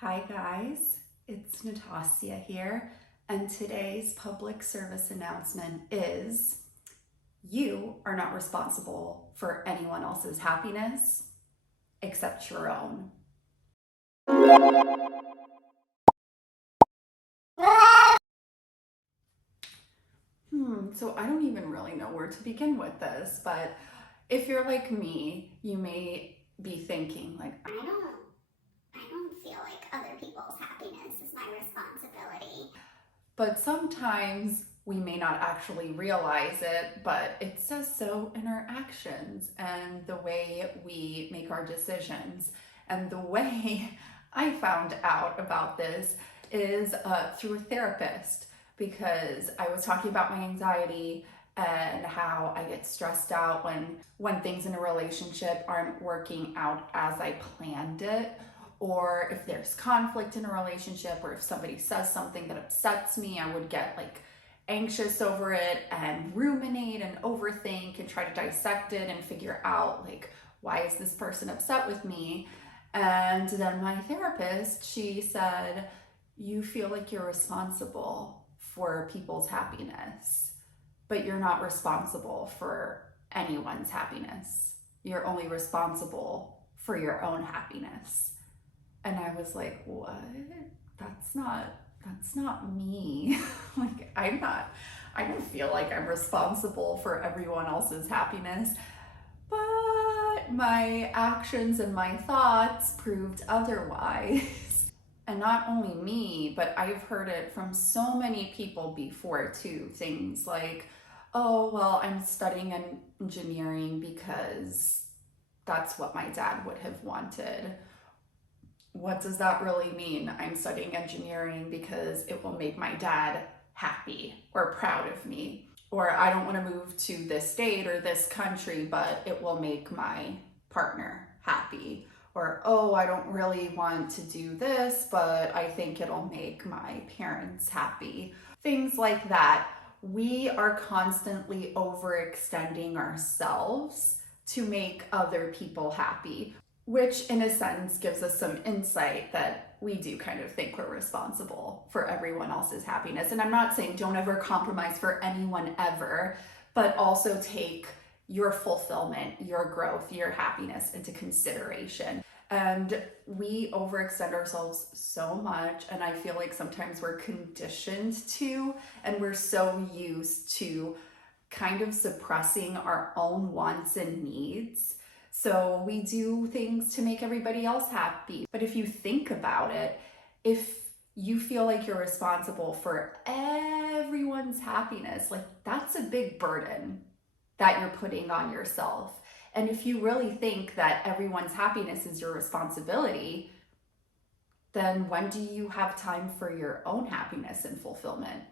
Hi guys, it's Natasha here, and today's public service announcement is you are not responsible for anyone else's happiness except your own. So I don't even really know where to begin with this, but if you're like me, you may be thinking like, I don't feel like other people's happiness is my responsibility. but sometimes we may not actually realize it, but it says so in our actions and the way we make our decisions. And the way I found out about this is through a therapist, because I was talking about my anxiety and how I get stressed out when things in a relationship aren't working out as I planned it, or if there's conflict in a relationship, or if somebody says something that upsets me, I would get like anxious over it and ruminate and overthink and try to dissect it and figure out like, why is this person upset with me? And then my therapist, she said, you feel like you're responsible for people's happiness, but you're not responsible for anyone's happiness. You're only responsible for your own happiness. And I was like, what? That's not me. Like, I don't feel like I'm responsible for everyone else's happiness. But my actions and my thoughts proved otherwise. And not only me, but I've heard it from so many people before too. Things like, oh, well, I'm studying engineering because that's what my dad would have wanted. What does that really mean? I'm studying engineering because it will make my dad happy or proud of me. Or I don't want to move to this state or this country, but it will make my partner happy. Or, oh, I don't really want to do this, but I think it'll make my parents happy. Things like that. We are constantly overextending ourselves to make other people happy, which in a sense gives us some insight that we do kind of think we're responsible for everyone else's happiness. And I'm not saying don't ever compromise for anyone ever, but also take your fulfillment, your growth, your happiness into consideration. And we overextend ourselves so much, and I feel like sometimes we're conditioned to, and we're so used to kind of suppressing our own wants and needs. So we do things to make everybody else happy. But if you think about it, if you feel like you're responsible for everyone's happiness, like that's a big burden that you're putting on yourself. And if you really think that everyone's happiness is your responsibility, then when do you have time for your own happiness and fulfillment?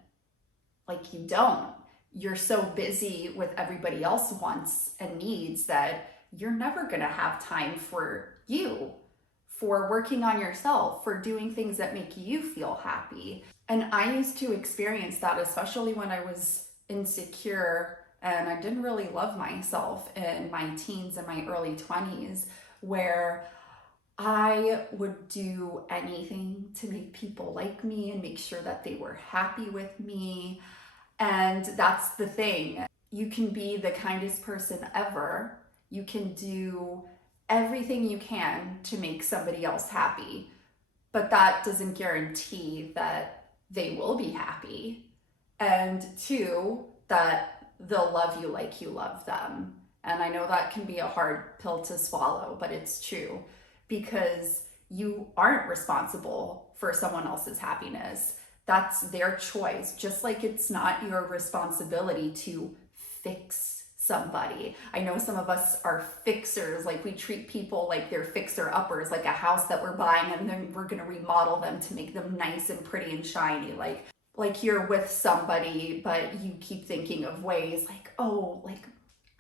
Like, you don't. You're so busy with everybody else's wants and needs that you're never going to have time for you, for working on yourself, for doing things that make you feel happy. And I used to experience that, especially when I was insecure and I didn't really love myself in my teens and my early 20s, where I would do anything to make people like me and make sure that they were happy with me. And that's the thing. You can be the kindest person ever. You can do everything you can to make somebody else happy, but that doesn't guarantee that they will be happy. And two, that they'll love you like you love them. And I know that can be a hard pill to swallow, but it's true, because you aren't responsible for someone else's happiness. That's their choice. Just like it's not your responsibility to fix somebody. I know some of us are fixers, like we treat people like they're fixer-uppers, like a house that we're buying and then we're gonna remodel them to make them nice and pretty and shiny. Like you're with somebody, but you keep thinking of ways like, oh, like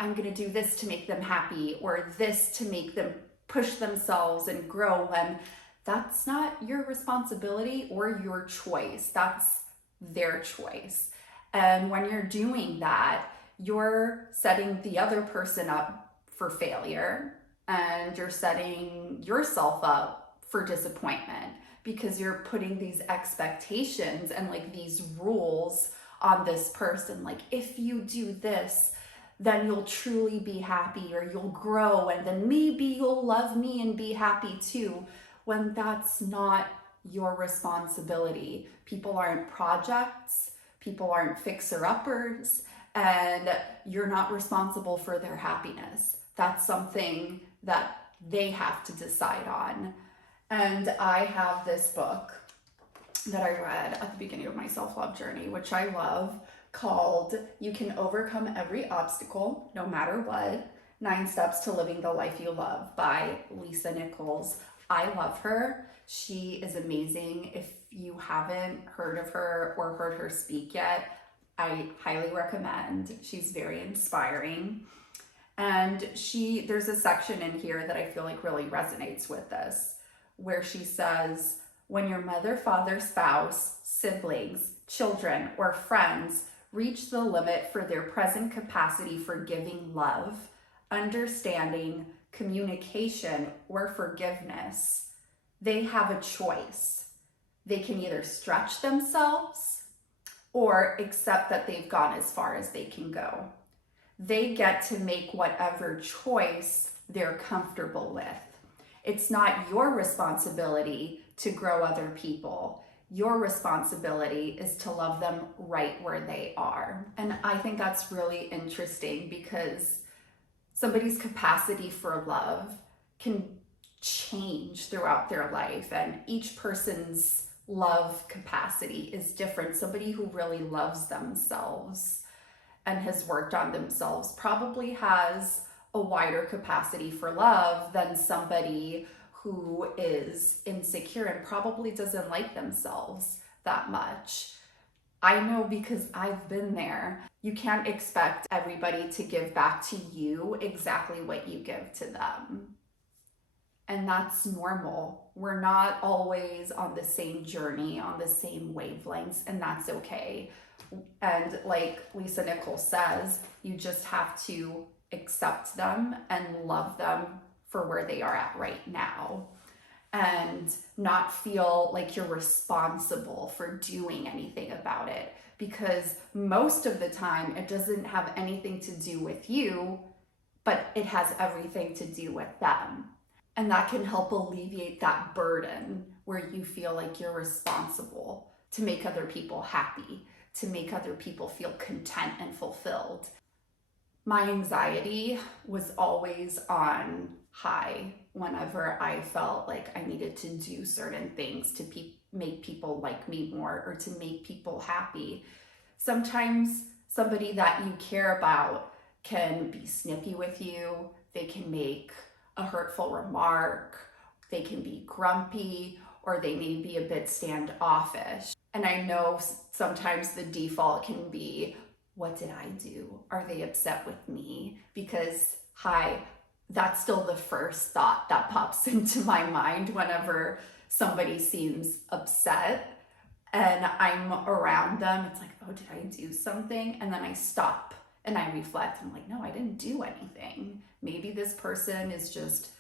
I'm gonna do this to make them happy, or this to make them push themselves and grow, when that's not your responsibility or your choice. That's their choice. And when you're doing that, you're setting the other person up for failure, and you're setting yourself up for disappointment, because you're putting these expectations and like these rules on this person. Like, if you do this, then you'll truly be happy, or you'll grow, and then maybe you'll love me and be happy too, when that's not your responsibility. People aren't projects, people aren't fixer-uppers, and you're not responsible for their happiness. That's something that they have to decide on. And I have this book that I read at the beginning of my self-love journey, which I love, called You Can Overcome Every Obstacle, No Matter What, 9 Steps to Living the Life You Love, by Nichols. I love her. She is amazing. If you haven't heard of her or heard her speak yet, I highly recommend. She's very inspiring. And there's a section in here that I feel like really resonates with this, where she says, when your mother, father, spouse, siblings, children, or friends reach the limit for their present capacity for giving love, understanding, communication, or forgiveness, they have a choice. They can either stretch themselves or accept that they've gone as far as they can go. They get to make whatever choice they're comfortable with. It's not your responsibility to grow other people. Your responsibility is to love them right where they are. And I think that's really interesting, because somebody's capacity for love can change throughout their life, and each person's love capacity is different. Somebody who really loves themselves and has worked on themselves probably has a wider capacity for love than somebody who is insecure and probably doesn't like themselves that much. I know, because I've been there. You can't expect everybody to give back to you exactly what you give to them. And that's normal. We're not always on the same journey, on the same wavelengths, and that's okay. And like Nichols says, you just have to accept them and love them for where they are at right now, and not feel like you're responsible for doing anything about it, because most of the time it doesn't have anything to do with you, but it has everything to do with them. And that can help alleviate that burden where you feel like you're responsible to make other people happy, to make other people feel content and fulfilled. My anxiety was always on high whenever I felt like I needed to do certain things to make people like me more, or to make people happy. Sometimes somebody that you care about can be snippy with you. They can make a hurtful remark. They can be grumpy, or they may be a bit standoffish. And I know sometimes the default can be, what did I do? Are they upset with me? Because that's still the first thought that pops into my mind whenever somebody seems upset and I'm around them. It's like, oh, did I do something? And then I stop and I reflect. I'm like, no, I didn't do anything. Maybe this person is just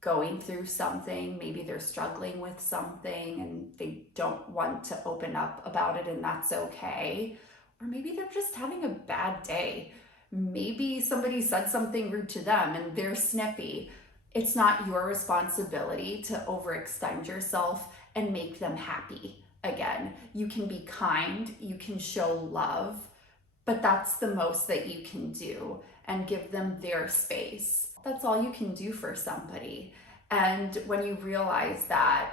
going through something. Maybe they're struggling with something and they don't want to open up about it, and that's okay. Or maybe they're just having a bad day. Maybe somebody said something rude to them and they're snippy. It's not your responsibility to overextend yourself and make them happy again. You can be kind, you can show love, but that's the most that you can do, and give them their space. That's all you can do for somebody. And when you realize that,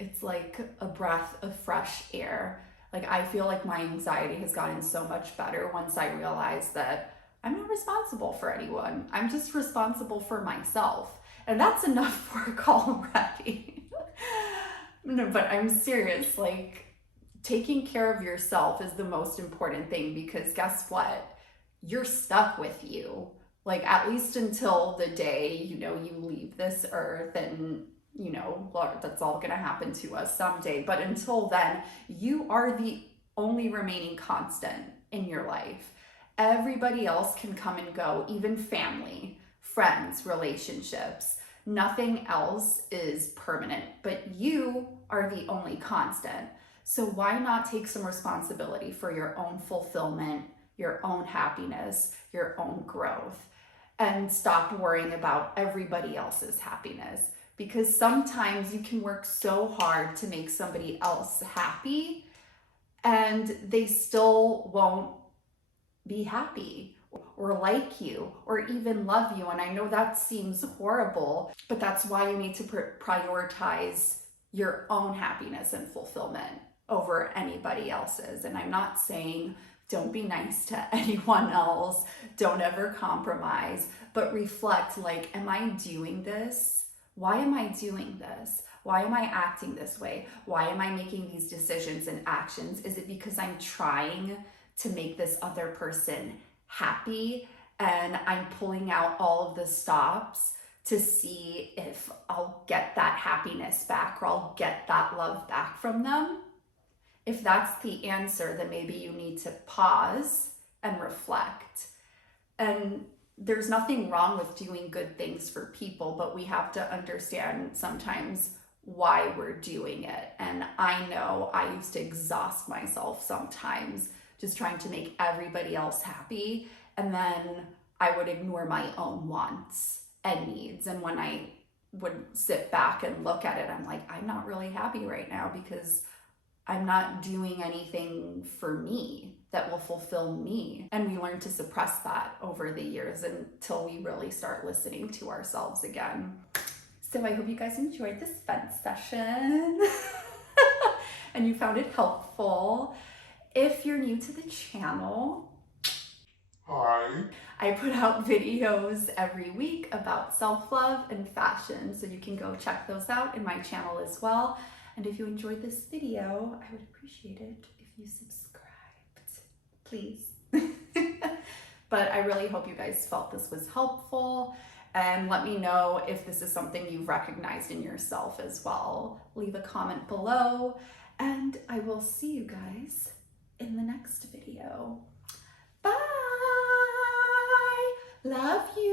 it's like a breath of fresh air. Like, I feel like my anxiety has gotten so much better once I realized that I'm not responsible for anyone. I'm just responsible for myself. And that's enough work already. No, but I'm serious. Like, taking care of yourself is the most important thing, because guess what? You're stuck with you. Like, at least until the day, you leave this earth, and that's all gonna happen to us someday. But until then, you are the only remaining constant in your life. Everybody else can come and go, even family, friends, relationships. Nothing else is permanent, but you are the only constant. So why not take some responsibility for your own fulfillment, your own happiness, your own growth, and stop worrying about everybody else's happiness? Because sometimes you can work so hard to make somebody else happy and they still won't be happy or like you or even love you. And I know that seems horrible, but that's why you need to prioritize your own happiness and fulfillment over anybody else's. And I'm not saying don't be nice to anyone else, don't ever compromise, but reflect, like, am I doing this? Why am I doing this? Why am I acting this way? Why am I making these decisions and actions? Is it because I'm trying to make this other person happy and I'm pulling out all of the stops to see if I'll get that happiness back or I'll get that love back from them? If that's the answer, then maybe you need to pause and reflect. And there's nothing wrong with doing good things for people, but we have to understand sometimes why we're doing it. And I know I used to exhaust myself sometimes just trying to make everybody else happy. And then I would ignore my own wants and needs. And when I would sit back and look at it, I'm like, I'm not really happy right now because I'm not doing anything for me that will fulfill me. And we learn to suppress that over the years until we really start listening to ourselves again. So I hope you guys enjoyed this fun session and you found it helpful. If you're new to the channel, hi. I put out videos every week about self-love and fashion, so you can go check those out in my channel as well. And if you enjoyed this video, I would appreciate it if you subscribed, please. But I really hope you guys felt this was helpful, and let me know if this is something you've recognized in yourself as well. Leave a comment below, and I will see you guys in the next video. Bye! Love you!